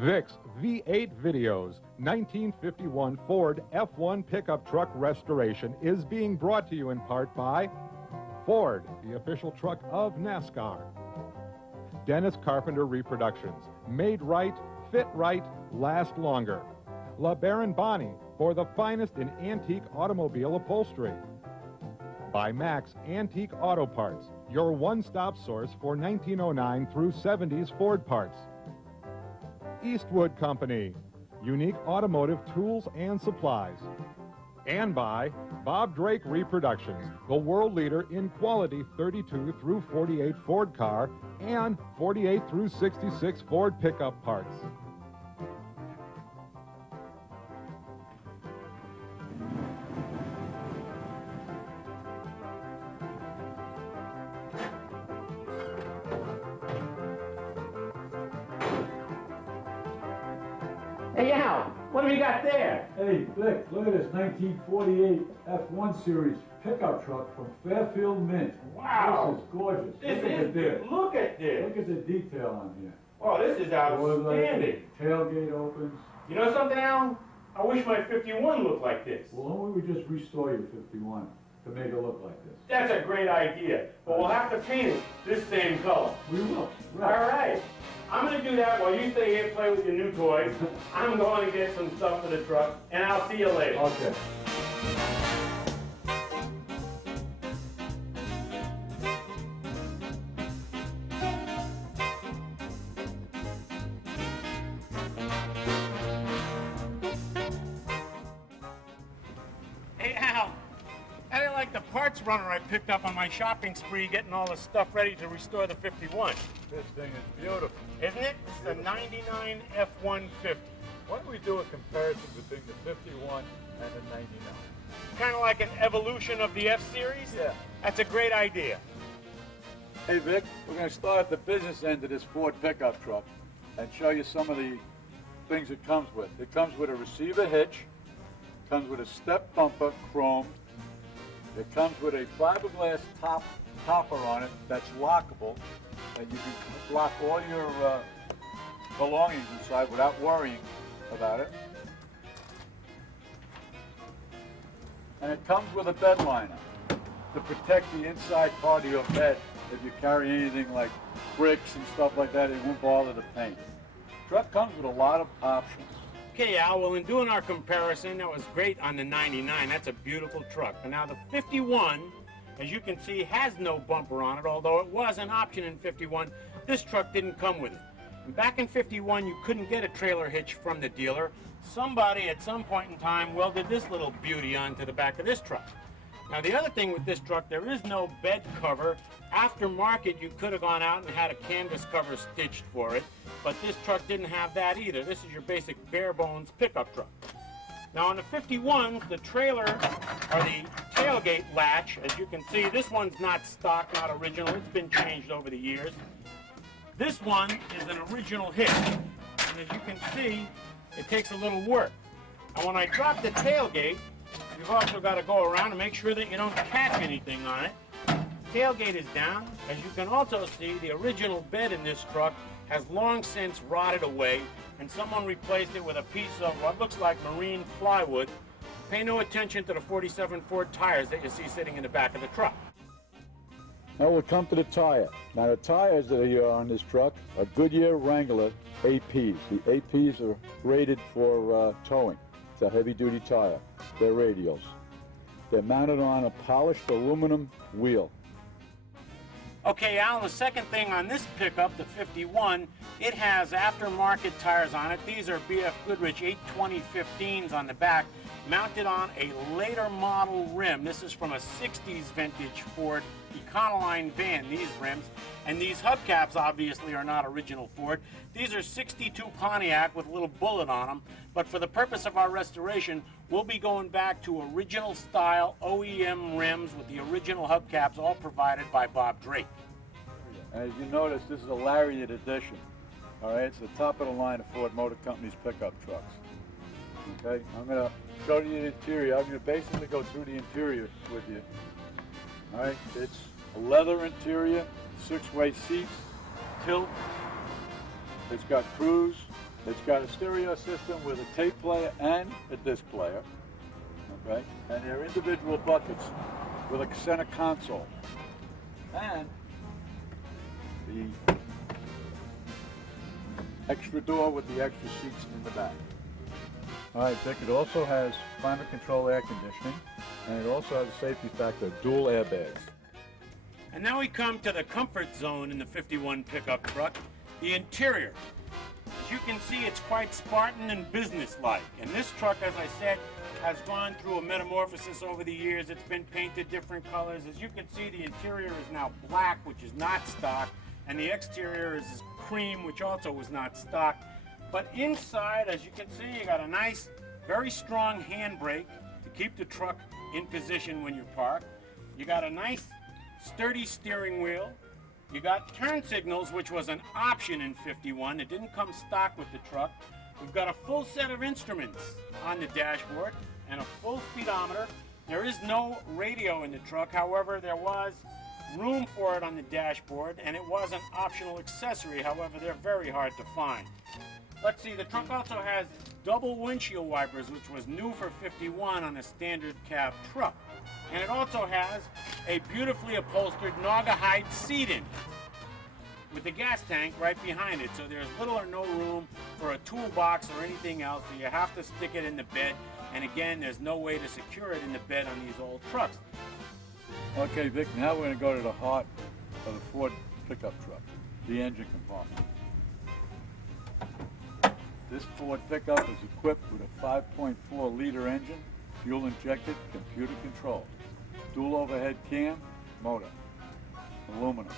Vic's V8 Videos 1951 Ford F1 pickup truck restoration is being brought to you in part by Ford, the official truck of NASCAR. Dennis Carpenter Reproductions, made right, fit right, last longer. LeBaron Bonney, for the finest in antique automobile upholstery. By Max Antique Auto Parts, your one-stop source for 1909 through 70s Ford parts. Eastwood Company, unique automotive tools and supplies. And by Bob Drake Reproductions, the world leader in quality 32 through 48 Ford car and 48 through 66 Ford pickup parts. Hey, Al, what have you got there? Hey, Vic, look at this 1948 F1 Series pickup truck from Fairfield Mint. Wow. This is gorgeous. Look at this. Look at the detail on here. Oh, this is outstanding. Tailgate opens. You know something, Al? I wish my 51 looked like this. Well, why don't we just restore your 51 to make it look like this? That's a great idea, but we'll have to paint it this same color. We will. All right. I'm going to do that while you stay here and play with your new toys. I'm going to get some stuff for the truck, and I'll see you later. Okay. Hey, Al, how do you like the parts runner I picked up on my shopping spree getting all the stuff ready to restore the 51? This thing is beautiful. Isn't it? It's the 99 F-150. Why don't we do a comparison between the 51 and the 99? Kind of like an evolution of the F-Series? Yeah. That's a great idea. Hey Vic, we're going to start at the business end of this Ford pickup truck and show you some of the things it comes with. It comes with a receiver hitch, comes with a step bumper, chromed. It comes with a fiberglass topper on it that's lockable, that you can lock all your belongings inside without worrying about it. And it comes with a bed liner to protect the inside part of your bed. If you carry anything like bricks and stuff like that, it won't bother the paint. Truck comes with a lot of options. Okay, Al, well, in doing our comparison, that was great on the 99. That's a beautiful truck. And now the 51, as you can see, has no bumper on it, although it was an option in 51. This truck didn't come with it. And back in 51, you couldn't get a trailer hitch from the dealer. Somebody at some point in time welded this little beauty onto the back of this truck. Now, the other thing with this truck, there is no bed cover. Aftermarket, you could have gone out and had a canvas cover stitched for it, but this truck didn't have that either. This is your basic bare bones pickup truck. Now on the 51s, the trailer, or the tailgate latch, as you can see, this one's not stock, not original. It's been changed over the years. This one is an original hitch. And as you can see, it takes a little work. And when I drop the tailgate, you've also got to go around and make sure that you don't catch anything on it. Tailgate is down. As you can also see, the original bed in this truck has long since rotted away, and someone replaced it with a piece of what looks like marine plywood. Pay no attention to the 47 Ford tires that you see sitting in the back of the truck. Now we'll come to the tire. Now the tires that are on this truck are Goodyear Wrangler APs. The APs are rated for towing. It's a heavy-duty tire. They're radials. They're mounted on a polished aluminum wheel. Okay, Al, the second thing on this pickup, the 51, it has aftermarket tires on it. These are BF Goodrich 82015s on the back, mounted on a later model rim. This is from a 60s vintage Ford Econoline van, these rims. And these hubcaps obviously are not original Ford. These are 62 Pontiac with a little bullet on them. But for the purpose of our restoration, we'll be going back to original style OEM rims with the original hubcaps, all provided by Bob Drake. As you notice, this is a Lariat edition. All right, it's the top of the line of Ford Motor Company's pickup trucks. Okay, I'm going to show you the interior. I'm going to basically go through the interior with you. All right, it's a leather interior, 6-way seats, tilt. It's got cruise. It's got a stereo system with a tape player and a disc player. Okay, and they're individual buckets with a center console. And the extra door with the extra seats in the back. All right, Vic, it also has climate control air conditioning, and it also has a safety factor of dual airbags. And now we come to the comfort zone in the 51 pickup truck, the interior. As you can see, it's quite Spartan and businesslike. And this truck, as I said, has gone through a metamorphosis over the years. It's been painted different colors. As you can see, the interior is now black, which is not stock, and the exterior is cream, which also was not stock. But inside, as you can see, you got a nice, very strong handbrake to keep the truck in position when you're parked. You got a nice, sturdy steering wheel. You got turn signals, which was an option in 51. It didn't come stock with the truck. We've got a full set of instruments on the dashboard and a full speedometer. There is no radio in the truck. However, there was room for it on the dashboard, and it was an optional accessory. However, they're very hard to find. Let's see, the truck also has double windshield wipers, which was new for 51 on a standard cab truck. And it also has a beautifully upholstered Naugahyde seating with a gas tank right behind it. So there's little or no room for a toolbox or anything else, so you have to stick it in the bed. And again, there's no way to secure it in the bed on these old trucks. Okay, Vic, now we're going to go to the heart of the Ford pickup truck, the engine compartment. This Ford pickup is equipped with a 5.4 liter engine, fuel injected, computer controlled, dual overhead cam, motor, aluminum.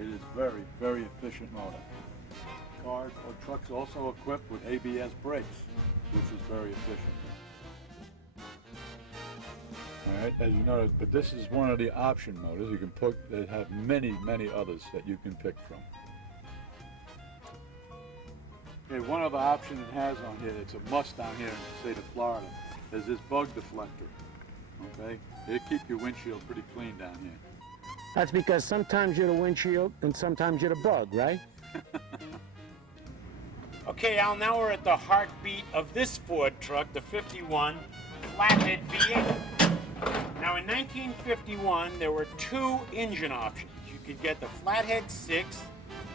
It is very, very efficient motor. Cars or trucks also equipped with ABS brakes, which is very efficient. All right, as you notice, but this is one of the option motors you can put that have many, many others that you can pick from. Okay, one other option it has on here that's a must down here in the state of Florida is this bug deflector. Okay, they keep your windshield pretty clean down here. That's because sometimes you're the windshield and sometimes you're the bug, right? Okay, Al, now we're at the heartbeat of this Ford truck, the 51 flathead V8. Now in 1951, there were two engine options. You could get the flathead 6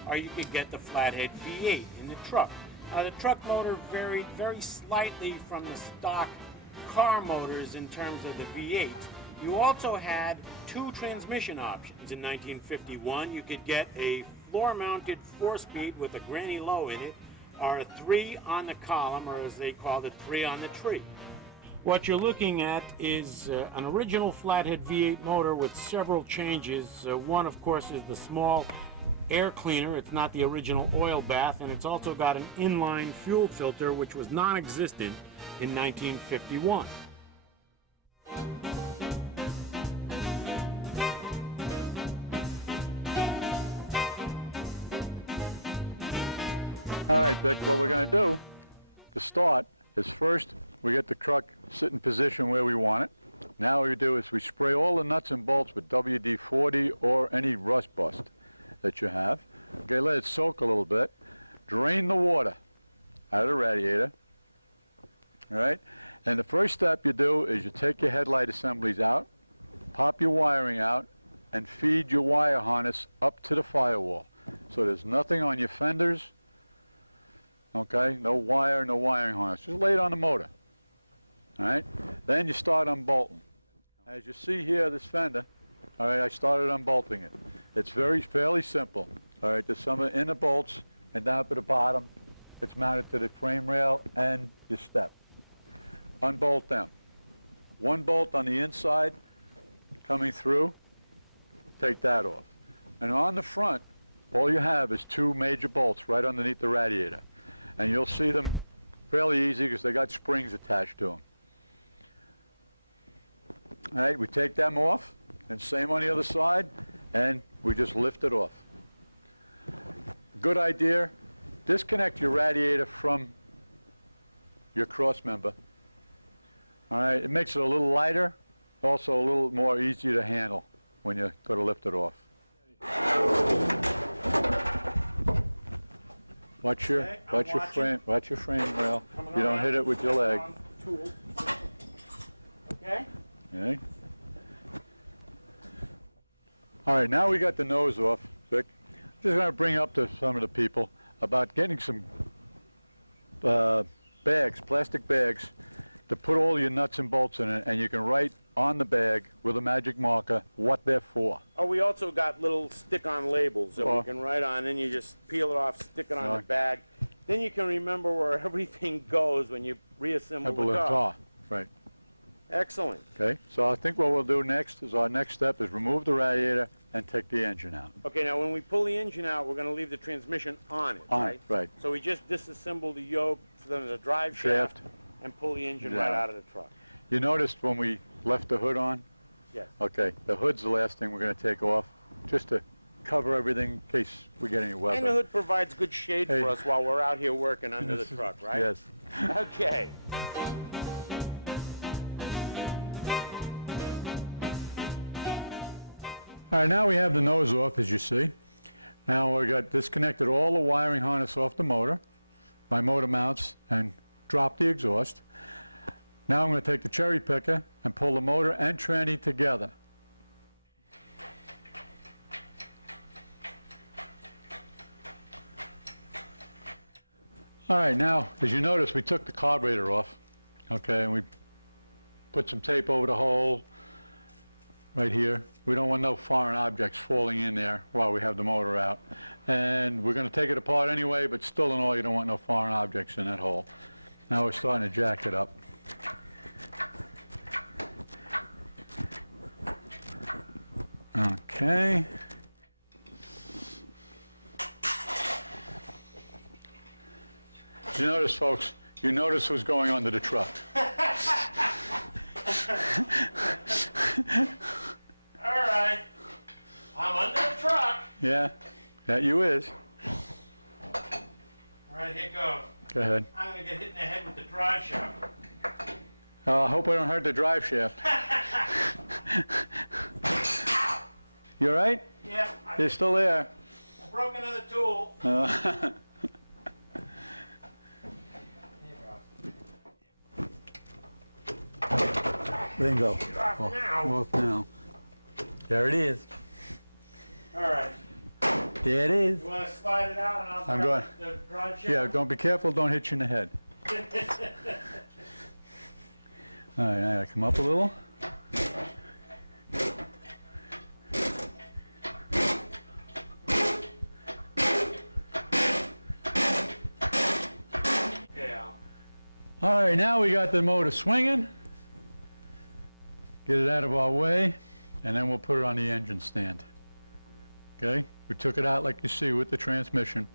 or you could get the flathead V8 in the truck. Now the truck motor varied very slightly from the stock car motors in terms of the V8. You also had two transmission options. In 1951, you could get a floor-mounted 4-speed with a granny low in it, or a 3 on the column, or as they called it, 3 on the tree. What you're looking at is an original flathead V8 motor with several changes. One, of course, is the small air cleaner. It's not the original oil bath, and it's also got an inline fuel filter, which was non-existent in 1951. All right, Vic, what we're going to do to start is first we get the truck sit in position where we want it. Now what we do is we spray all the nuts and bolts with WD-40 or any rust bust that you have. Okay, let it soak a little bit. Drain the water out of the radiator. All right, and the first step you do is you take your headlight assemblies out, pop your wiring out, and feed your wire harness up to the firewall. So there's nothing on your fenders. Okay, no wire, no wiring harness. Just lay it on the motor. All right, then you start unbolting. As you see here, this fender, all right, I started unbolting it. It's fairly simple. All right, there's some inner bolts, and down at the bottom, it's mounted to the frame rail and your step. Unbolt them. One bolt on the inside coming through, take that off. And on the front, all you have is two major bolts right underneath the radiator. And you'll see them fairly easy because they got springs attached to them. All right, we take them off, and same on the other side, and we just lift it off. Good idea, disconnect your radiator from your cross member. All right, it makes it a little lighter, also a little more easy to handle. when you go to lift it off. Watch your frame rail. You don't hit it with your leg. Tools. Okay. Okay. All right, now we got the nose off, Vic. Just going to bring up to some of the people about getting some bags, plastic bags, to put all your nuts and bolts in it, and you can write on the bag with a magic marker what they're for. Oh, we also got little stick-on labels that we can write on, and you just peel it off, stick it on the bag. Then you can remember where everything goes when you reassemble the car. Right. Excellent. Okay, so I think what we'll do next is our next step is remove the radiator and take the engine out. Okay, now when we pull the engine out, we're going to leave the transmission on it, right? Right. So we just disassemble the yoke from the drive shaft and pull the engine right out of the truck. You noticed when we left the hood on? Yes. Okay, the hood's the last thing we're going to take off, just to cover everything in case we get any weather. And the hood provides good shade for us while we're out here working under the truck, right? Yes. Okay. All right, now we have the nose off, as you see. Now we got disconnected all the wiring harness off the motor, my motor mounts, and drop the exhaust. Now I'm going to take the cherry picker and pull the motor and tranny together. All right, now, as you notice, we took the carburetor off, okay, and we put some tape over the hole right here. We don't want no foreign objects falling in there while we have the motor out. And we're going to take it apart anyway, but still in all, you don't want no foreign objects in that hole. Now we're starting to jack it up. Okay. You notice, folks, you notice who's going under the truck. All right. I'm under the truck. Yeah, that you is. All right, here goes. Go ahead. I'm going to get hit in the head with the drive shaft. I hope I don't hurt the drive shaft. You all right? Yeah. You're still there. I broke another tool. Bingo. Off now. Off now. There it is. All right. There it is. You want to slide it out and I'll I'm grab the drive shaft? Yeah, don't be careful, don't hit you in the head. All right, now I come up a little. Okay, Al. All right, now we got the motor swinging. Get it out of our way, and then we'll put it on the engine stand. Okay, we took it out like you see with the transmission.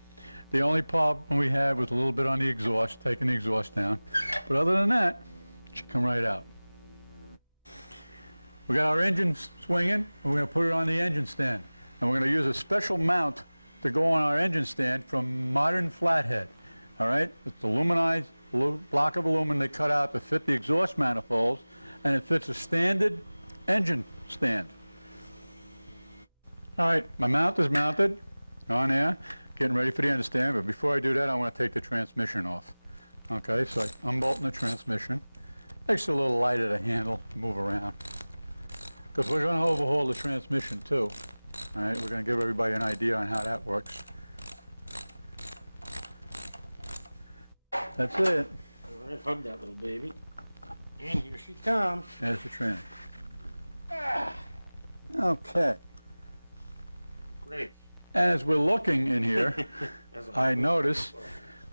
The only problem we had was a little bit on the exhaust, taking the exhaust down. But other than that, it should come right out. We got our engine swinging, and we're going to put it on the engine stand. And we're going to use a special mount to go on our engine stand from Modern Flathead. All right, it's aluminized block of aluminum they cut out to fit the exhaust manifolds, and it fits a standard engine stand. All right, my mount is mounted on there, getting ready for the engine stand, but before I do that, I want to take the transmission off. Okay, so I'm unbolting the transmission. Makes it a little lighter to handle, move around. Because we're going to overhaul the transmission too. All right, we're going to give everybody an idea on how that works. That's it. All right, hug that little baby. And here she comes. There's the trim. Okay. Great. As we're looking in here, I noticed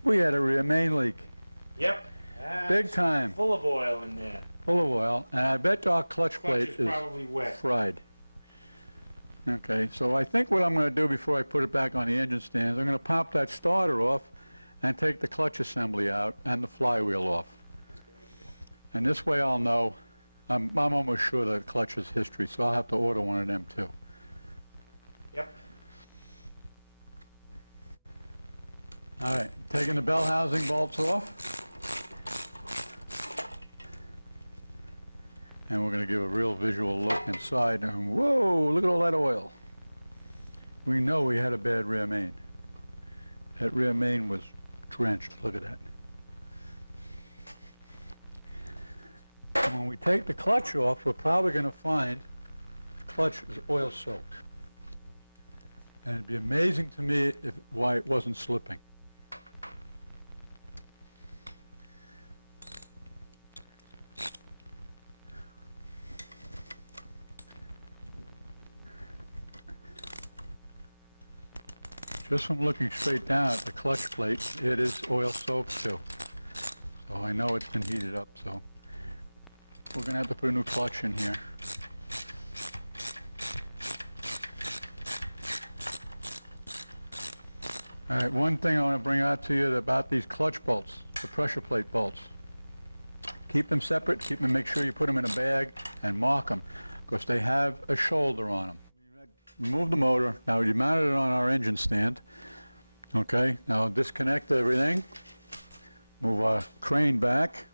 we had a rear main leak. Yep. Big time. Full of oil in there. Full of oil, and I bet our clutch plate Is probably wet. fried. Okay, so I think what I'm going to do before I put it back on the engine stand is I'm going to pop that starter off and take the clutch assembly out and the flywheel off. And this way I'll know, I'm almost sure that the clutch is history, so I'll have to order one of them too. Yep. All right, taking the bell housing bolts off. And we're going to give a real visual look inside. And whoa, look at all that oil. We know we had a bad rear main. That rear main was drenched. Look at that. And when we take the clutch off, we're probably going to find the clutch is oil soaked. And it'd be amazing to me why it wasn't slipping. Just from looking straight down at the clutch plate, it is oil soaked too. So I know it's been heated up, so we're going to have to put a new clutch in here. All right, one thing I want to bring out to you about these clutch bolts, the pressure plate bolts. Keep them separate, make sure you put them in a bag and mark them, because they have a shoulder on them. Remove the motor. Now you mounted it on our engine stand. Okay, now disconnect everything. Move our crane back.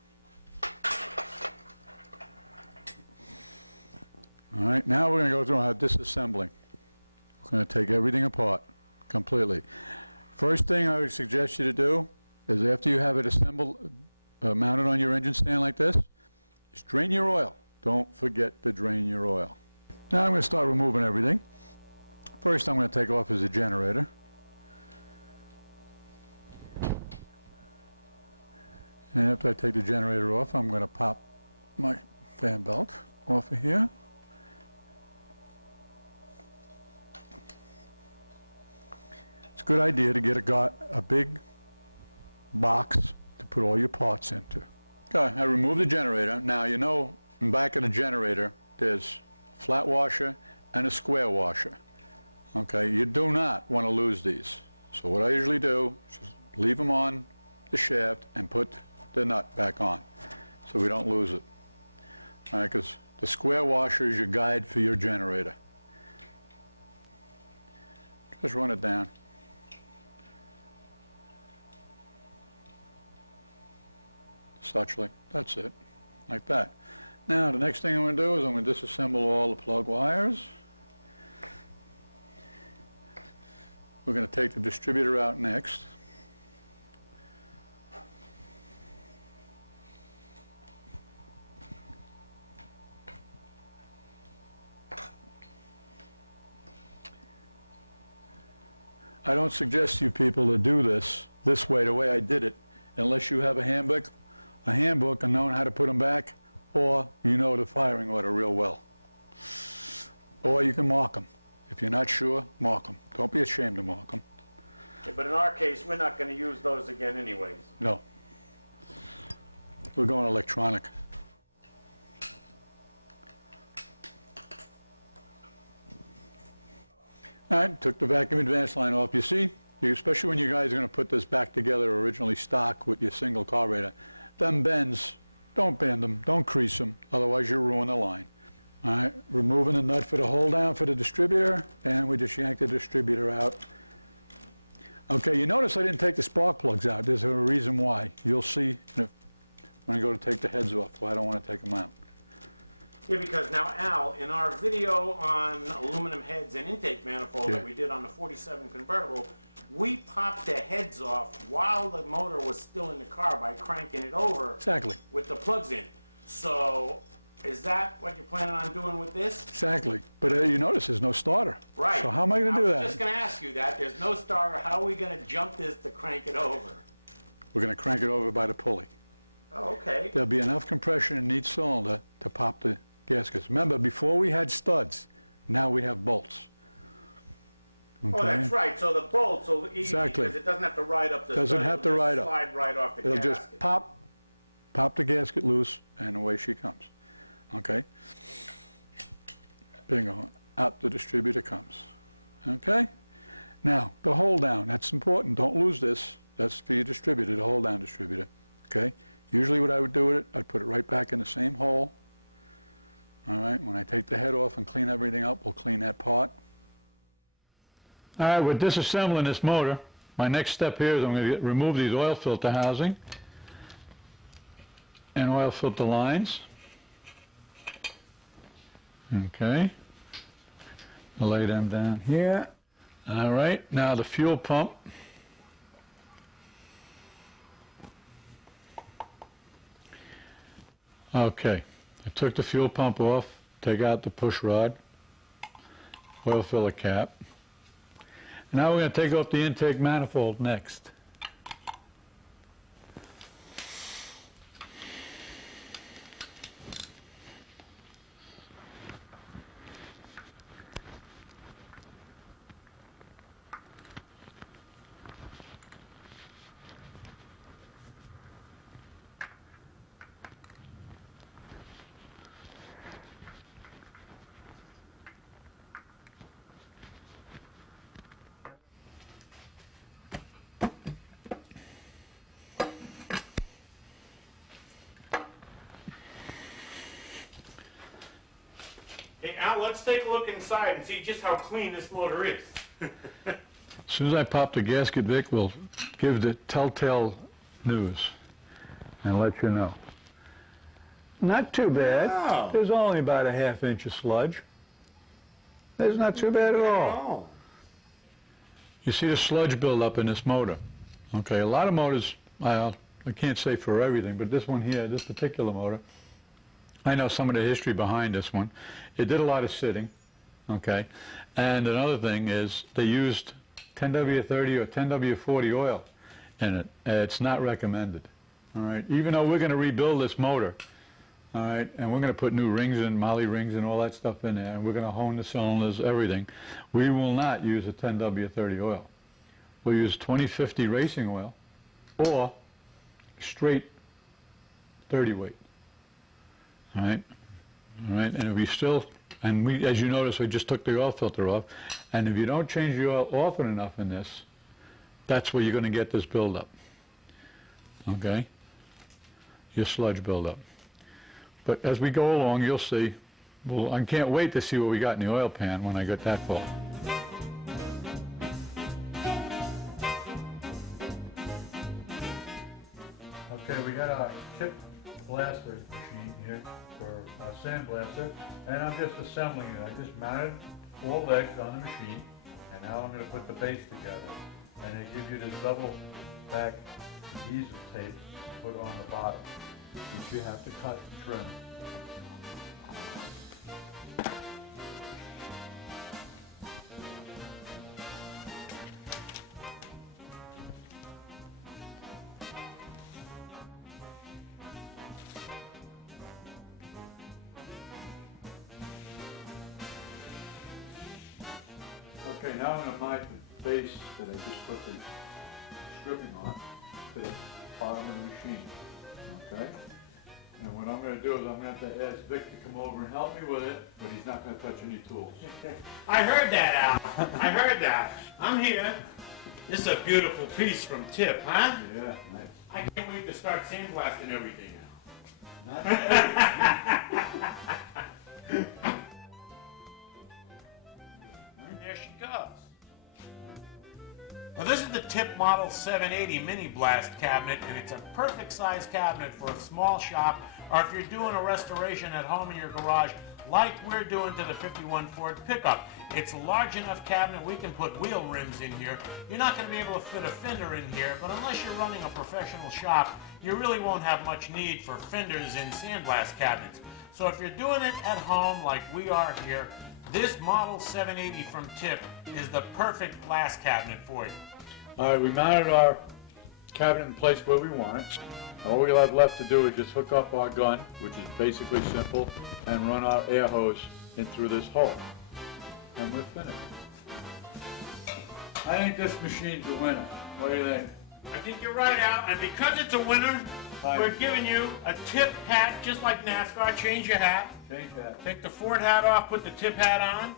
All right, now we're going to go through our disassembling. We're going to take everything apart completely. First thing I would suggest you to do is after you have it assembled, mounted on your engine stand like this, is drain your oil. Don't forget to drain your oil. Now I'm going to start removing everything. First I'm going to take off is the generator. And after I take the generator off, I'm going to pop my fan belt off of here. It's a good idea to get a big box to put all your parts into. Okay, I removed the generator. Now you know in back of the generator there's a flat washer and a square washer. Okay, you do not want to lose these. So what I usually do is just leave them on the shaft and put the nut back on so we don't lose it. All right, because the square washer is your guide for your generator. Just run it down. Suchly, that's it, like that. Now the next thing I'm going to do is I'm going to disassemble all the plug wires. We're going to take the distributor out next. I don't suggest you people to do this way, the way I did it, unless you have a handbook and know how to put them back, or you know the firing order real well. Or you can mark them. If you're not sure, mark them. Don't be ashamed to mark them. Yeah, but in our case, we're not going to use those again anyways. No. We're going electronic. All right, took the vacuum advance line off. You see, especially when you guys are going to put this back together originally stock with your single carburetor, them bends, don't bend them, don't crease them, otherwise you'll ruin the line. All right, removing the nut for the hold down for the distributor, and we just yanked the distributor out. Okay, you notice I didn't take the spark plugs out. There's a reason why. You'll see when I go to take the heads off why I don't want to take them out. Yeah, because now, Al, in our video on aluminum heads and intake manifold that we did on the 47 convertible, we popped the heads off while the motor was still in the car by cranking it over. Exactly. With the plugs in. So, is that what you're planning on doing with this? Exactly. But you notice there's no starter. Right. So how am I going to do that? I was just going to ask you that. There's no starter. How are we going to jump this to crank it over? We're going to crank it over by the pulley. Oh, okay. There'll be enough compression in each cylinder to pop the gaskets. Remember, before we had studs, now we have bolts. Okay? Oh, that's right. So the bolts will easy Exactly. because it doesn't have to ride up the Doesn't have to ride up. Slide right off the It'll gasket. just pop the gasket loose, and away she comes. Okay? Bingo. Out the distributor comes. Okay? Now, the hold down. That's important. Don't lose this. That's for your distributor, the hold down distributor. Okay? Usually what I would do with it, I'd put it right back in the same hole. All right? When I take the head off and clean everything up, we'll clean that part. All right, we're disassembling this motor. My next step here is I'm going to remove these oil filter housing and oil filter lines. Okay. I'll lay them down here. All right, now the fuel pump. Okay, I took the fuel pump off, take out the push rod, oil filler cap. Now we're going to take off the intake manifold next. Hey, Al, let's take a look inside and see just how clean this motor is. As soon as I pop the gasket, Vic, we'll give the telltale news and let you know. Not too bad. Wow. There's only about a ½ inch of sludge. That's not too bad at all. Oh. You see the sludge buildup in this motor. Okay, a lot of motors, I can't say for everything, but this one here, this particular motor, I know some of the history behind this one. It did a lot of sitting, okay? And another thing is they used 10W30 or 10W40 oil in it. It's not recommended, all right? Even though we're going to rebuild this motor, all right, and we're going to put new rings in, molly rings and all that stuff in there, and we're going to hone the cylinders, everything, we will not use a 10W30 oil. We'll use 2050 racing oil or straight 30 weight. All right, and if we still, and we, as you notice, we just took the oil filter off, and if you don't change the oil often enough in this, that's where you're going to get this buildup. Okay, your sludge buildup. But as we go along, you'll see. Well, I can't wait to see what we got in the oil pan when I get that full. Okay, we got our tip blaster machine here for a sandblaster, and I'm just assembling it. I just mounted 4 legs on the machine, and now I'm going to put the base together. And they give you this double back adhesive tape to put on the bottom, which you have to cut and trim. Okay, now I'm going to mount the base that I just put the stripping on to the bottom of the machine. Okay? And what I'm going to do is I'm going to have to ask Vic to come over and help me with it, but he's not going to touch any tools. I heard that, Al. I heard that. I'm here. This is a beautiful piece from Tip, huh? Yeah, nice. I can't wait to start sandblasting everything now. Not everything. And there she goes. Now this is the Tip Model 780 Mini Blast cabinet, and it's a perfect size cabinet for a small shop, or if you're doing a restoration at home in your garage like we're doing to the 51 Ford pickup. It's a large enough cabinet we can put wheel rims in here. You're not going to be able to fit a fender in here, but unless you're running a professional shop, you really won't have much need for fenders in sandblast cabinets. So if you're doing it at home like we are here, this Model 780 from Tip is the perfect glass cabinet for you. All right, we mounted our cabinet in place where we want it. All we'll have left to do is just hook up our gun, which is basically simple, and run our air hose in through this hole. And we're finished. I think this machine's a winner. What do you think? I think you're right, Al, and because it's a winner, we're giving you a Tip hat, just like NASCAR. Change your hat. Change that. Take the Ford hat off, put the Tip hat on.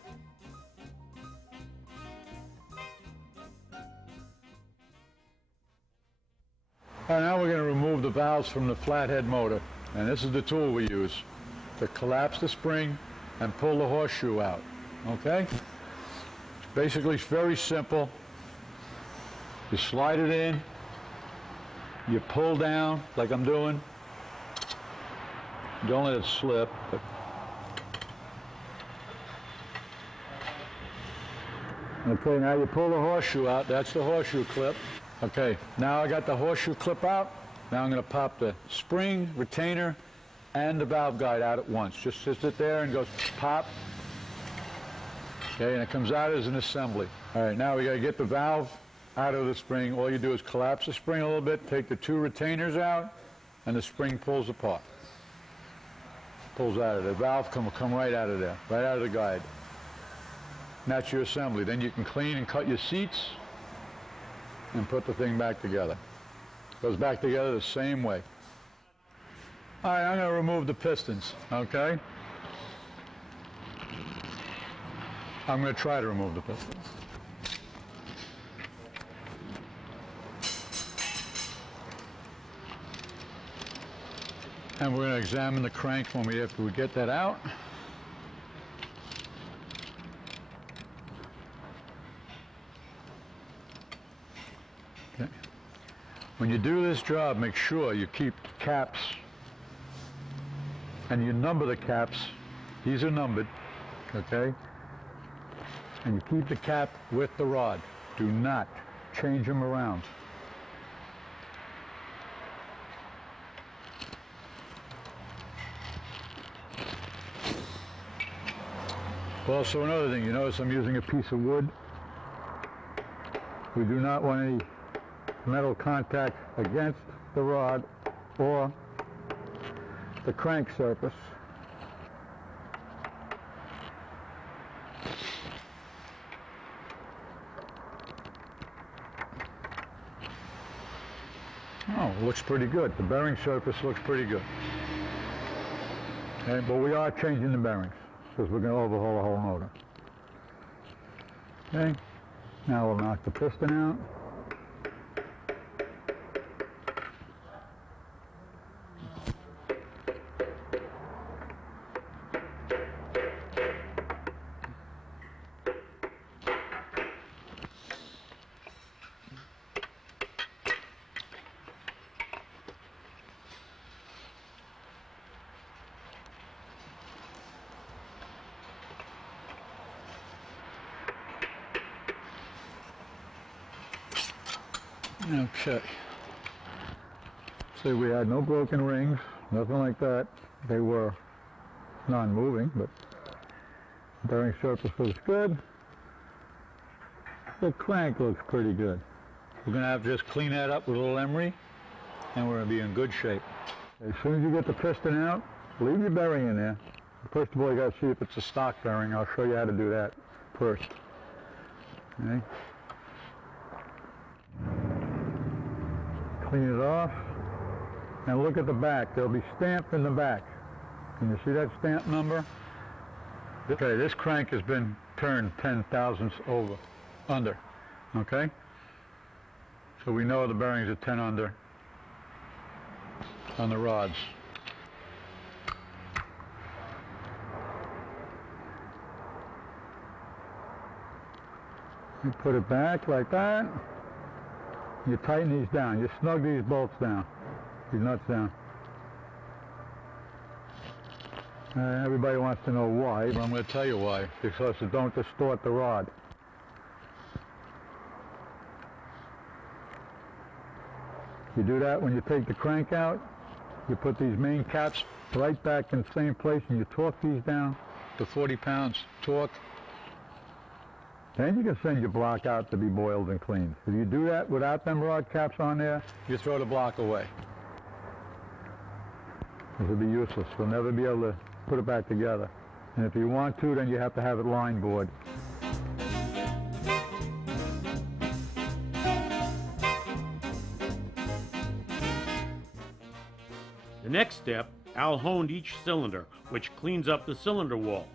All right, now we're going to remove the valves from the flathead motor. And this is the tool we use to collapse the spring and pull the horseshoe out. Okay? Basically, it's very simple. You slide it in. You pull down, like I'm doing. Don't let it slip. But Okay, now you pull the horseshoe out. That's the horseshoe clip. Okay, now I got the horseshoe clip out. Now I'm going to pop the spring, retainer, and the valve guide out at once. Just sits it there and goes pop. Okay, and it comes out as an assembly. All right, now we got to get the valve out of the spring. All you do is collapse the spring a little bit, take the two retainers out, and the spring pulls apart. Pulls out of there. The valve come right out of there, right out of the guide. And that's your assembly. Then you can clean and cut your seats and put the thing back together. Goes back together the same way. All right, I'm going to remove the pistons, okay? I'm going to try to remove the pistons. And we're going to examine the crank after we get that out. Okay. When you do this job, make sure you keep caps and you number the caps. These are numbered, okay? And you keep the cap with the rod. Do not change them around. Also, another thing, you notice I'm using a piece of wood. We do not want any metal contact against the rod or the crank surface. Oh, it looks pretty good. The bearing surface looks pretty good. Okay, but we are changing the bearings because we're going to overhaul the whole motor. Okay, now we'll knock the piston out. Okay. See, we had no broken rings, nothing like that. They were non-moving, but the bearing surface looks good. The crank looks pretty good. We're going to have to just clean that up with a little emery, and we're going to be in good shape. As soon as you get the piston out, leave your bearing in there. First of all, you got to see if it's a stock bearing. I'll show you how to do that first. Okay. Clean it off, and look at the back. There'll be stamped in the back. Can you see that stamp number? Okay, this crank has been turned 10 thousandths under, okay? So we know the bearings are 10 under on the rods. You put it back like that. You tighten these down. You snug these bolts down, these nuts down. Everybody wants to know why, but I'm going to tell you why. Because it don't distort the rod. You do that when you take the crank out. You put these main caps right back in the same place, and you torque these down to 40 pounds torque. Then you can send your block out to be boiled and cleaned. If you do that without them rod caps on there, you throw the block away. It'll be useless. We'll never be able to put it back together. And if you want to, then you have to have it line bored. The next step, Al honed each cylinder, which cleans up the cylinder walls.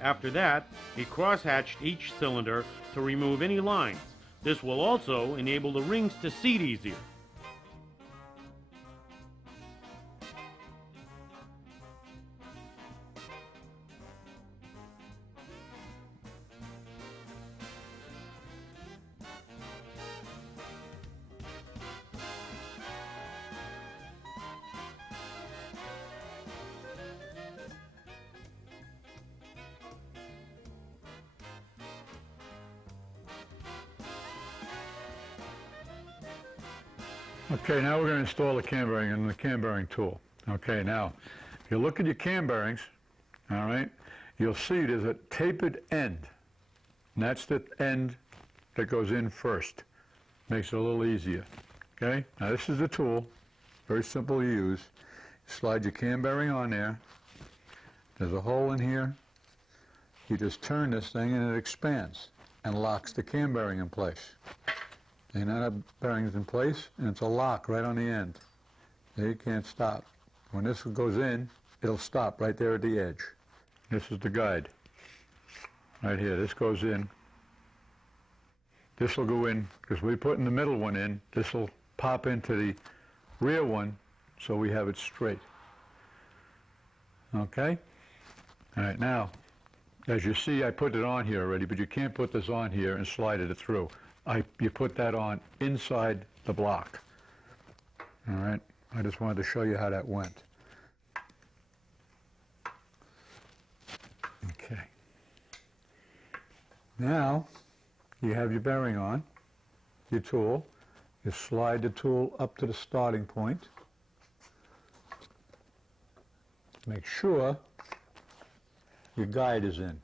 After that, he cross-hatched each cylinder to remove any lines. This will also enable the rings to seat easier. Okay, now we're going to install the cam bearing and the cam bearing tool. Okay, now, if you look at your cam bearings, all right, you'll see there's a tapered end. And that's the end that goes in first. Makes it a little easier. Okay, now this is the tool, very simple to use. Slide your cam bearing on there. There's a hole in here. You just turn this thing and it expands and locks the cam bearing in place. And now that bearing's in place, and it's a lock right on the end. There you can't stop. When this goes in, it'll stop right there at the edge. This is the guide. Right here, this goes in. This will go in, because we're putting the middle one in. This will pop into the rear one, so we have it straight. Okay? All right, now, as you see, I put it on here already, but you can't put this on here and slide it through. You put that on inside the block. All right, I just wanted to show you how that went. Okay. Now, you have your bearing on, your tool. You slide the tool up to the starting point. Make sure your guide is in,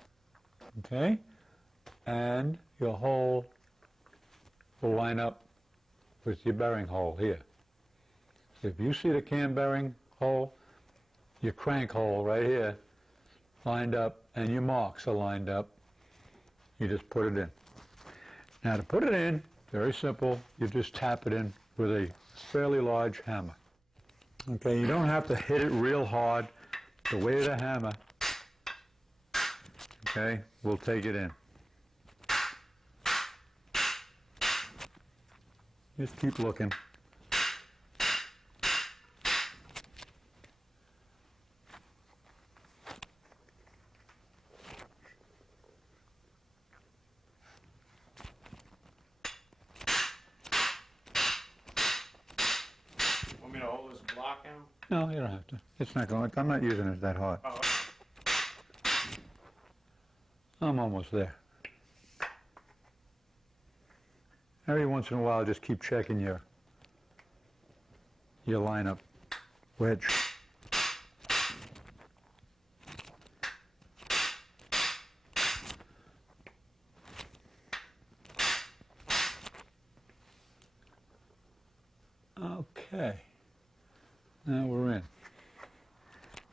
okay? And your hole will line up with your bearing hole here. If you see the cam bearing hole, your crank hole right here, lined up, and your marks are lined up, you just put it in. Now to put it in, very simple, you just tap it in with a fairly large hammer. Okay, you don't have to hit it real hard. The weight of the hammer, okay, will take it in. Just keep looking. Want me to hold this block down? No, you don't have to. It's not going, I'm not using it that hard. Oh, I'm almost there. Every once in a while, just keep checking your lineup wedge. Okay, now we're in.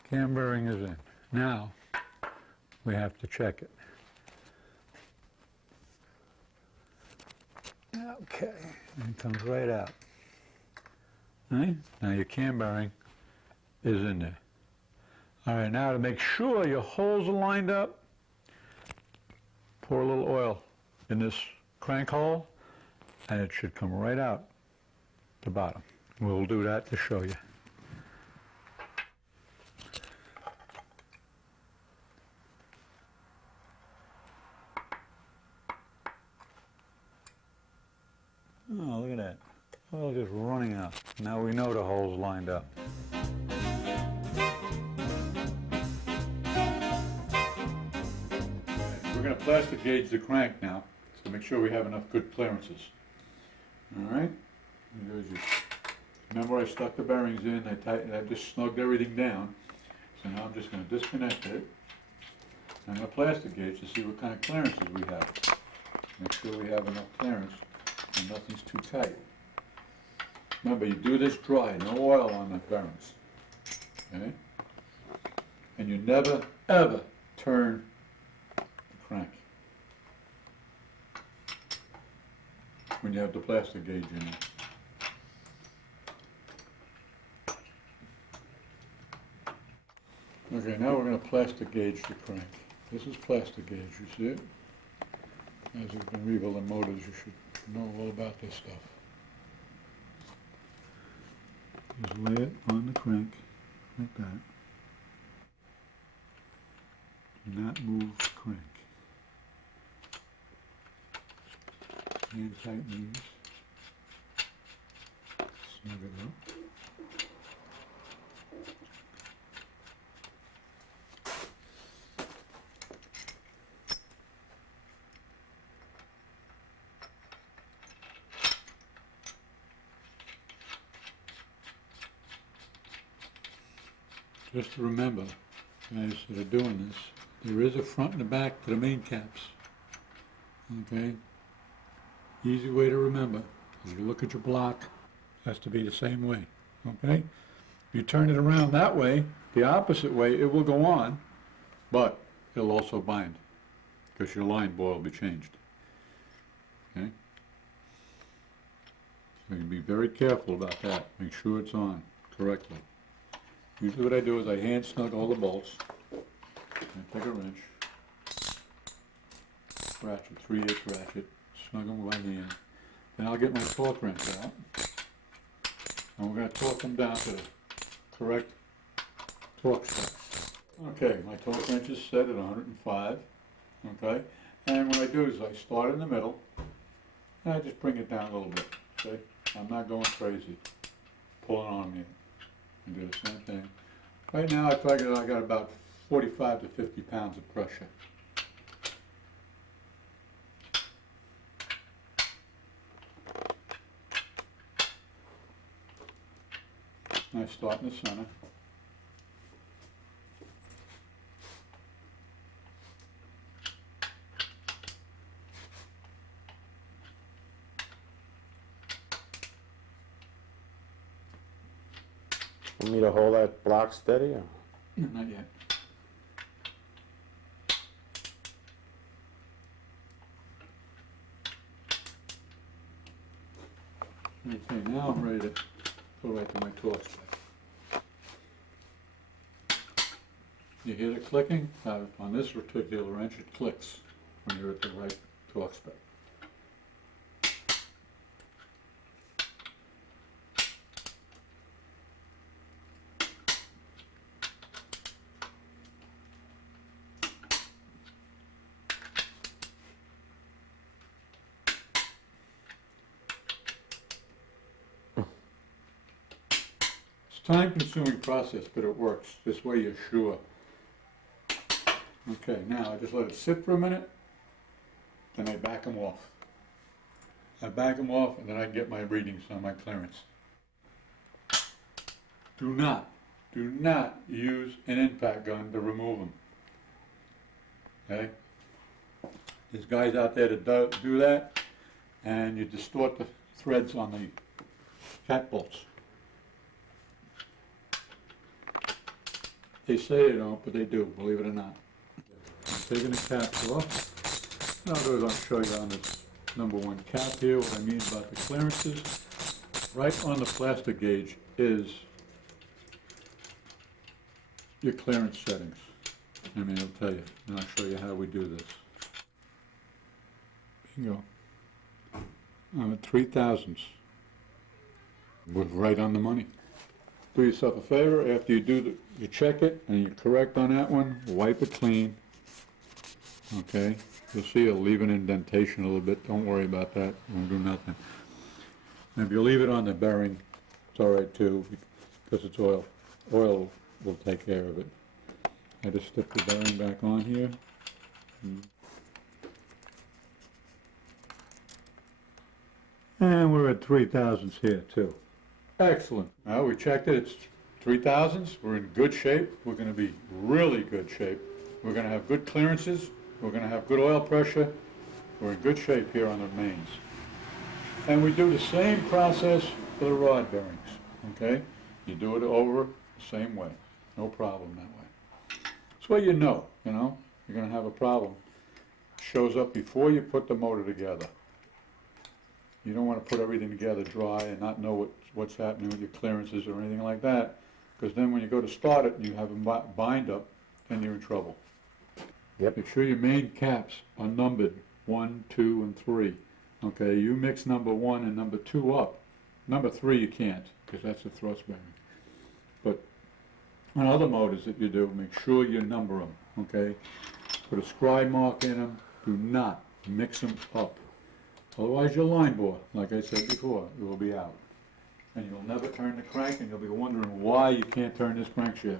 Cam bearing is in. Now, we have to check it. Okay, and it comes right out. Right? Now your cam bearing is in there. All right, now to make sure your holes are lined up, pour a little oil in this crank hole, and it should come right out the bottom. We'll do that to show you. Oh, look at that. Oil just running out. Now we know the hole's lined up. We're going to plastic gauge the crank now to make sure we have enough good clearances. All right? Remember I stuck the bearings in, I just snugged everything down. So now I'm just going to disconnect it. I'm going to plastic gauge to see what kind of clearances we have. Make sure we have enough clearance and nothing's too tight. Remember, you do this dry, no oil on the bearings. Okay? And you never, ever turn the crank when you have the plastic gauge in there. Okay, now we're going to plastic gauge the crank. This is plastic gauge, you see it? As you've been rebuilding motors, you should know all about this stuff. Just lay it on the crank, like that. And that moves the crank. Hand tighten these. Snug it up. Just to remember, guys that are doing this, there is a front and a back to the main caps. Okay? Easy way to remember. If you look at your block, it has to be the same way. Okay? If you turn it around that way, the opposite way, it will go on, but it'll also bind, because your line bore will be changed. Okay? So you be very careful about that. Make sure it's on correctly. Usually what I do is I hand snug all the bolts. I take a wrench, ratchet, 3/8 ratchet, snug them by hand. Then I'll get my torque wrench out, and we're going to torque them down to the correct torque specs. Okay, my torque wrench is set at 105, okay? And what I do is I start in the middle, and I just bring it down a little bit, okay? I'm not going crazy, pulling on me. I do the same thing. Right now I figure I got about 45 to 50 pounds of pressure. And I start in the center. You need to hold that block steady? Or? Not yet. Okay, now I'm ready to pull out my torque spec. You hear the clicking? On this particular wrench it clicks when you're at the right torque spec. Time-consuming process, but it works. This way you're sure. Okay, now I just let it sit for a minute, then I back them off. I back them off, and then I get my readings on my clearance. Do not use an impact gun to remove them. Okay? There's guys out there that do that, and you distort the threads on the cat bolts. They say they don't, but they do, believe it or not. Taking the caps off. Now I'm going to show you on this number 1 cap here what I mean about the clearances. Right on the plastic gauge is your clearance settings. I mean, I'll tell you, and I'll show you how we do this. Here you go. 3/1000. Look right on the money. Do yourself a favor, after you do you check it and you correct on that one, wipe it clean. Okay, you'll see it'll leave an indentation a little bit. Don't worry about that. Don't do nothing. And if you leave it on the bearing, it's all right too, because it's oil. Oil will take care of it. I just slip the bearing back on here. And we're at 3/1000 here too. Excellent. Well, we checked it. It's 3/1000. We're in good shape. We're going to be really good shape. We're going to have good clearances. We're going to have good oil pressure. We're in good shape here on the mains. And we do the same process for the rod bearings. Okay? You do it over the same way. No problem that way. This way you know, you're going to have a problem. It shows up before you put the motor together. You don't want to put everything together dry and not know what's happening with your clearances or anything like that, because then when you go to start it and you have a bind up, then you're in trouble. Yep. Make sure your main caps are numbered 1, 2, and 3. Okay, you mix number 1 and number 2 up. Number 3 you can't, because that's the thrust bearing. But on other motors that you do, make sure you number them. Okay, put a scribe mark in them. Do not mix them up. Otherwise your line bore, like I said before, it will be out. And you'll never turn the crank, and you'll be wondering why you can't turn this crankshaft.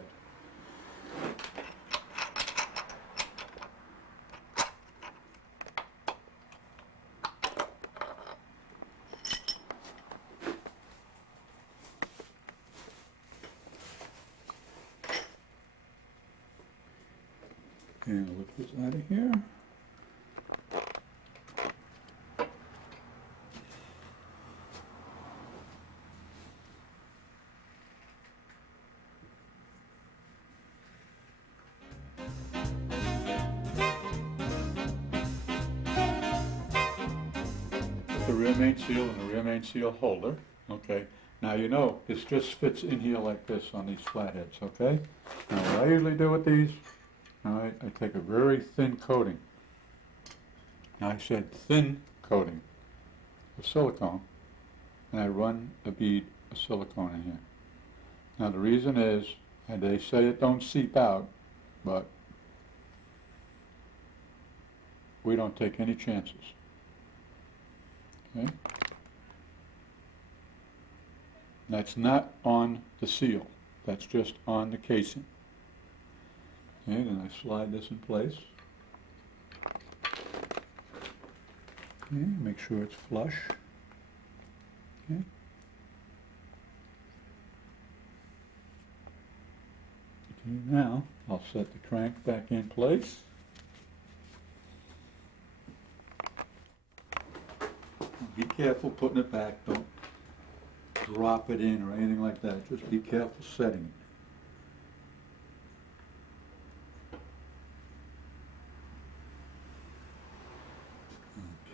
And lift this out of here. The rear main seal and the rear main seal holder. Okay. Now you know this just fits in here like this on these flatheads. Okay. Now what I usually do with these, all right, I take a very thin coating. Now I said thin coating of silicone, and I run a bead of silicone in here. Now the reason is, and they say it don't seep out, but we don't take any chances. Okay? That's not on the seal. That's just on the casing. Okay, then I slide this in place. Okay, make sure it's flush. Okay. Okay, now I'll set the crank back in place. Be careful putting it back, don't drop it in or anything like that. Just be careful setting it.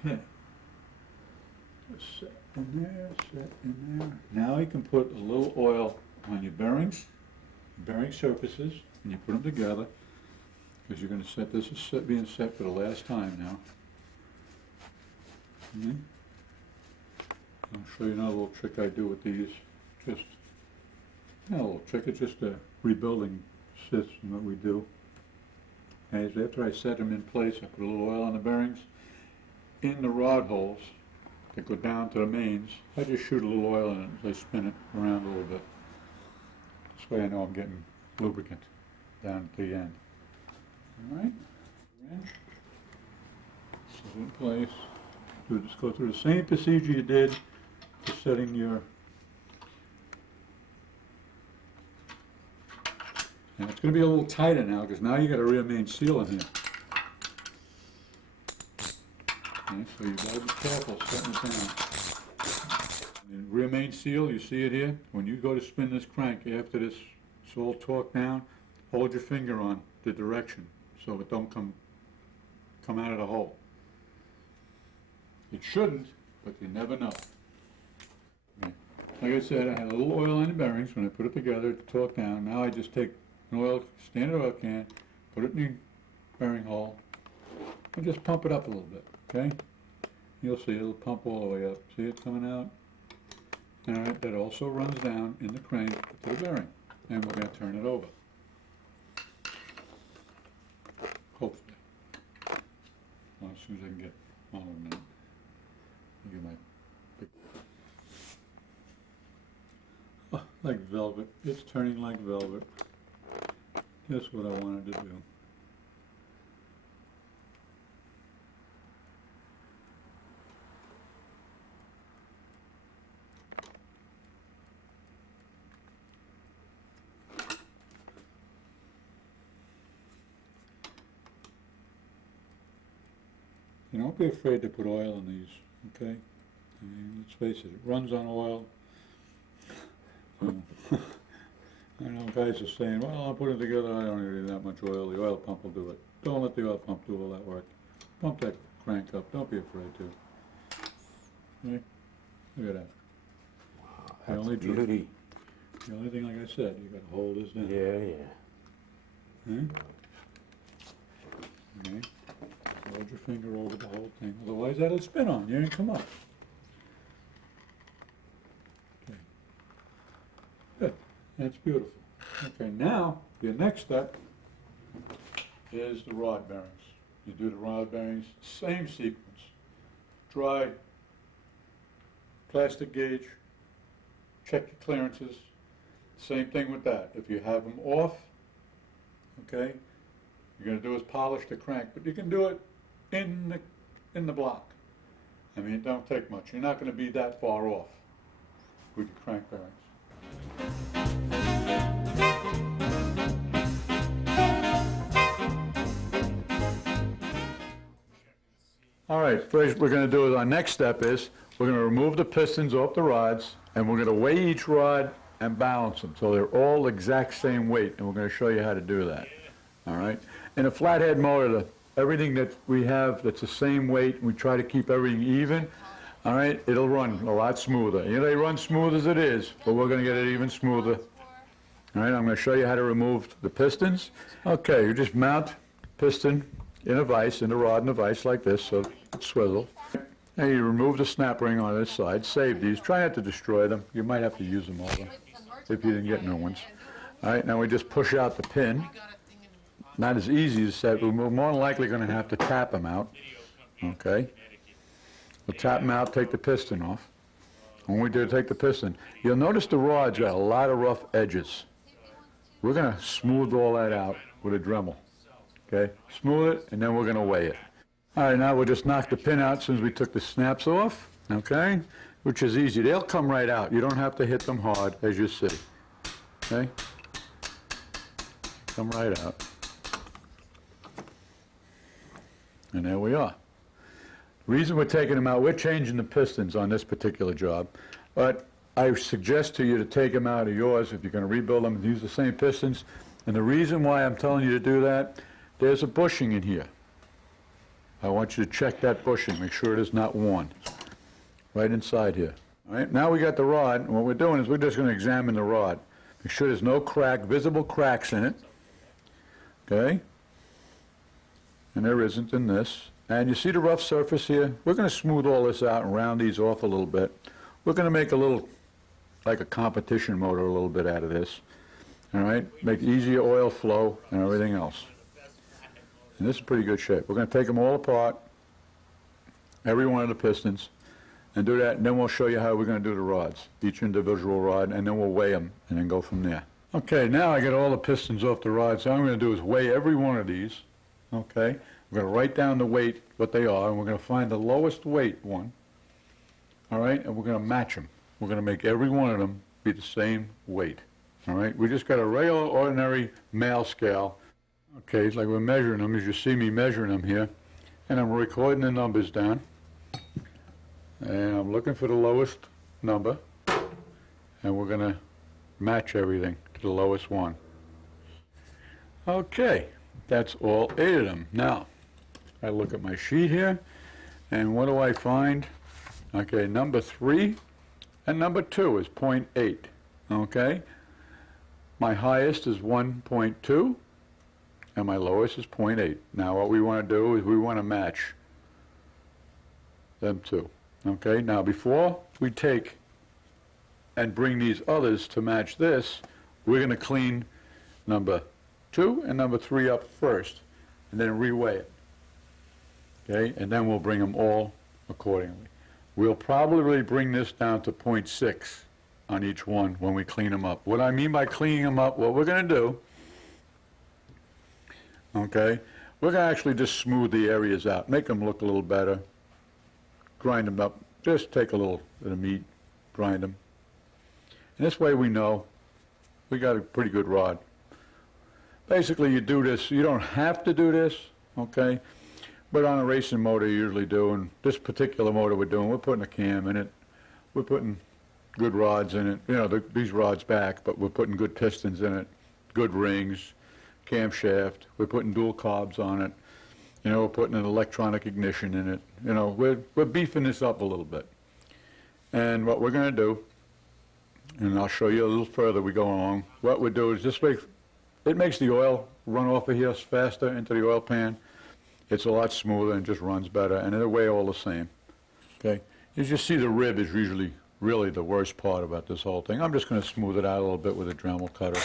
Okay. Just set in there, set in there. Now you can put a little oil on your bearings, bearing surfaces, and you put them together, because you're going to set this is being set for the last time now. Okay. I'll show you another little trick I do with these. Just a little trick. It's just a rebuilding system that we do. And after I set them in place, I put a little oil on the bearings. In the rod holes that go down to the mains, I just shoot a little oil in it. I spin it around a little bit. This way I know I'm getting lubricant down at the end. All right. Set it in place. Just go through the same procedure you did for setting your, and it's going to be a little tighter now because now you got a rear main seal in here. Okay, so you got to be careful setting it down. The rear main seal, you see it here. When you go to spin this crank after this, it's all torqued down. Hold your finger on the direction so it don't come out of the hole. It shouldn't, but you never know. Like I said, I had a little oil in the bearings when I put it together to torque down. Now I just take an standard oil can, put it in the bearing hole, and just pump it up a little bit, okay? You'll see it'll pump all the way up. See it coming out? Alright, that also runs down in the crank to the bearing. And we're going to turn it over. Hopefully. Well, as soon as I can get all of them out. Oh, like velvet. It's turning like velvet. Just what I wanted to do. You don't be afraid to put oil in these, okay? I mean, let's face it, it runs on oil. I know guys are saying, well, I'll put it together, I don't need that much oil, the oil pump will do it. Don't let the oil pump do all that work. Pump that crank up, don't be afraid to. Okay? Look at that. The only thing, like I said, you gotta hold this down. Yeah. Hmm? Okay. Hold your finger over the whole thing, otherwise that'll spin on you and come up. Okay. Good, that's beautiful. Okay, now your next step is the rod bearings. You do the rod bearings, same sequence. Dry, plastic gauge, check your clearances. Same thing with that. If you have them off, okay, you're going to do is polish the crank, but you can do it in the block. I mean, it don't take much. You're not going to be that far off with your crank bearings. All right, first we're going to do is our next step is we're going to remove the pistons off the rods, and we're going to weigh each rod and balance them so they're all the exact same weight, and we're going to show you how to do that. All right? In a flathead motor, everything that we have that's the same weight, we try to keep everything even. All right, it'll run a lot smoother. You know, they run smooth as it is, but we're going to get it even smoother. All right, I'm going to show you how to remove the pistons. Okay, you just mount piston in a vise, in a rod in a vise like this, so it swivel. And you remove the snap ring on this side. Save these. Try not to destroy them. You might have to use them all if you didn't get new ones. All right, now we just push out the pin. Not as easy as that. We're more than likely going to have to tap them out. Okay. We'll tap them out, take the piston off. When we do take the piston, you'll notice the rods got a lot of rough edges. We're going to smooth all that out with a Dremel. Okay, smooth it, and then we're going to weigh it. All right, now we'll just knock the pin out since we took the snaps off, okay, which is easy. They'll come right out. You don't have to hit them hard, as you see. Okay, come right out. And there we are. The reason we're taking them out, we're changing the pistons on this particular job, but I suggest to you to take them out of yours if you're going to rebuild them and use the same pistons. And the reason why I'm telling you to do that, there's a bushing in here. I want you to check that bushing, make sure it is not worn. Right inside here. All right, now we got the rod, and what we're doing is we're just going to examine the rod. Make sure there's no visible cracks in it. Okay? And there isn't in this. And you see the rough surface here? We're going to smooth all this out and round these off a little bit. We're going to make a little, like a competition motor, a little bit out of this. All right? Make easier oil flow and everything else. And this is pretty good shape. We're going to take them all apart, every one of the pistons, and do that, and then we'll show you how we're going to do the rods, each individual rod, and then we'll weigh them and then go from there. Okay, now I get all the pistons off the rod, so what I'm going to do is weigh every one of these. Okay? We're going to write down the weight, what they are, and we're going to find the lowest weight one. All right? And we're going to match them. We're going to make every one of them be the same weight. All right? We just got a regular, ordinary male scale. Okay, it's like we're measuring them, as you see me measuring them here. And I'm recording the numbers down. And I'm looking for the lowest number. And we're going to match everything to the lowest one. Okay, that's all 8 of them. Now, I look at my sheet here, and what do I find? Okay, number 3 and number 2 is 0.8. Okay, my highest is 1.2. And my lowest is 0.8. Now what we want to do is we want to match them two. Okay, now before we take and bring these others to match this, we're going to clean number 2 and number 3 up first, and then reweigh it. Okay, and then we'll bring them all accordingly. We'll probably bring this down to 0.6 on each one when we clean them up. What I mean by cleaning them up, what we're going to do, okay, we're going to actually just smooth the areas out, make them look a little better, grind them up, just take a little bit of meat, grind them. And this way we know we got a pretty good rod. Basically you do this, you don't have to do this, okay, but on a racing motor you usually do, and this particular motor we're doing, we're putting a cam in it, we're putting good rods in it, you know, these rods back, but we're putting good pistons in it, good rings, camshaft, we're putting dual carbs on it, you know, we're putting an electronic ignition in it, you know, we're beefing this up a little bit. And what we're going to do, and I'll show you a little further we go along, what we do is just it makes the oil run off of here faster into the oil pan. It's a lot smoother and just runs better, and it'll weigh all the same. Okay, you just see the rib is usually really the worst part about this whole thing. I'm just going to smooth it out a little bit with a Dremel cutter.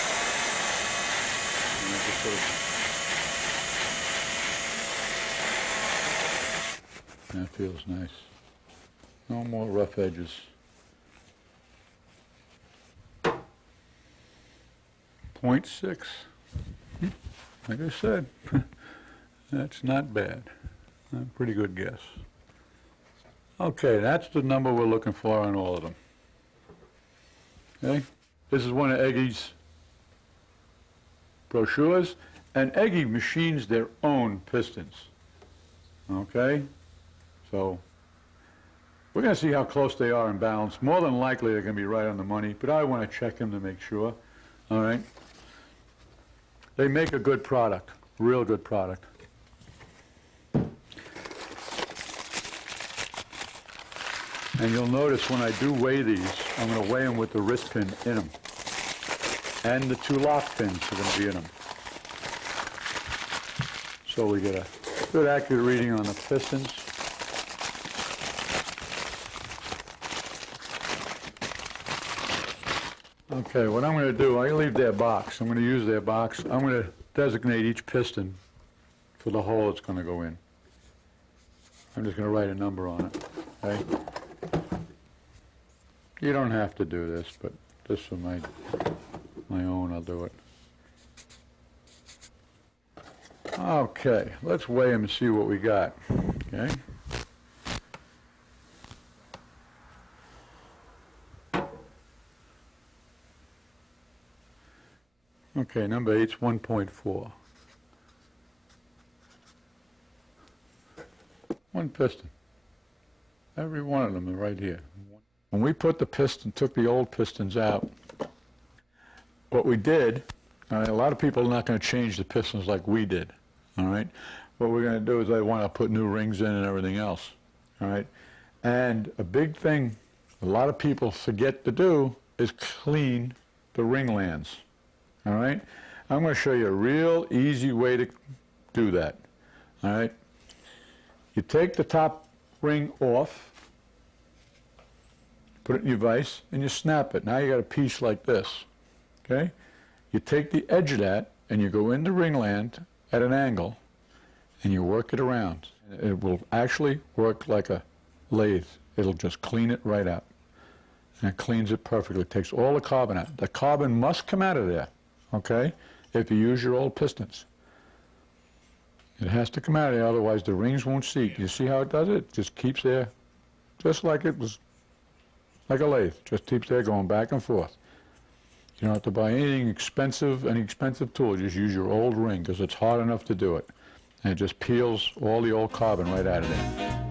That feels nice. No more rough edges. 0.6. Like I said, that's not bad. A pretty good guess. Okay, that's the number we're looking for on all of them. Okay, this is one of Eggy's brochures, and Eggy machines their own pistons. Okay, So we're going to see how close they are in balance. More than likely they're going to be right on the money, but I want to check them to make sure. All right. They make a good product, real good product. And you'll notice when I do weigh these, I'm going to weigh them with the wrist pin in them. And the 2 lock pins are going to be in them. So we get a good accurate reading on the pistons. Okay, what I'm going to do, I leave their box. I'm going to use their box. I'm going to designate each piston for the hole it's going to go in. I'm just going to write a number on it. Okay? You don't have to do this, but just for my own, I'll do it. Okay, let's weigh them and see what we got. Okay. Okay, number 8's 1.4. One piston. Every one of them are right here. When we put the piston, took the old pistons out, what we did, a lot of people are not going to change the pistons like we did, all right? What we're going to do is I want to put new rings in and everything else, all right? And a big thing a lot of people forget to do is clean the ring lands, all right? I'm going to show you a real easy way to do that, all right? You take the top ring off, put it in your vise, and you snap it. Now you got a piece like this, okay? You take the edge of that, and you go into ringland at an angle, and you work it around. It will actually work like a lathe. It'll just clean it right out. And it cleans it perfectly. It takes all the carbon out. The carbon must come out of there, okay, if you use your old pistons. It has to come out of there, otherwise the rings won't seat. You see how it does it? It just keeps there, just like it was, like a lathe. Just keeps there going back and forth. You don't have to buy anything expensive, any expensive tool. Just use your old ring, because it's hard enough to do it. And it just peels all the old carbon right out of there.